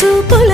super